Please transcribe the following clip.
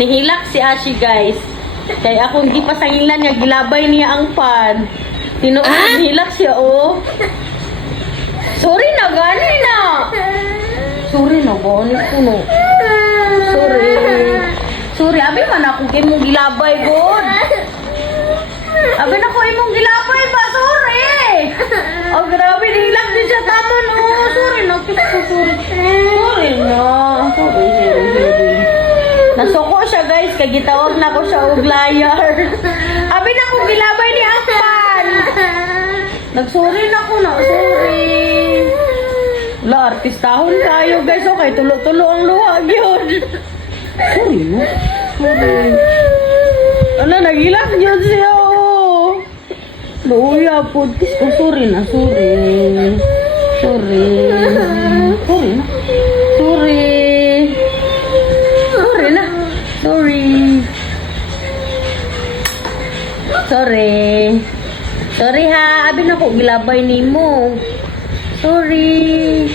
Nihilak si Ashi, guys. Kaya ako hindi pa sangilan niya, gilabay niya ang pan. Nihilak siya, oh. Sorry na, gani na. Sorry na, gani ko, no. Sorry. Sorry, abi man ako imong gilabay, God. Abi na ko imong gilabay ba, sorry. Oh, grabe, nihilak din siya tamo, no. Sorry na, sorry. Sorry na. Sorry. Nasuko siya, guys, kaya gitawag na ko siya og liar. Abi na ko gilabay ni Akpan. Nagsorry na ko na, sorry. Wala, artistahon kayo, guys. Okay, tulo-tulo ang luwag yun. Sorry, no? Sorry. Ano, nagilak yun siya, oh. Luya po. Oh, sorry na, sorry. Sorry. Sorry na. Sorry. Sorry na. Sorry. Sorry. Sorry ha. Abi na ko gilabay nimo. Sorry.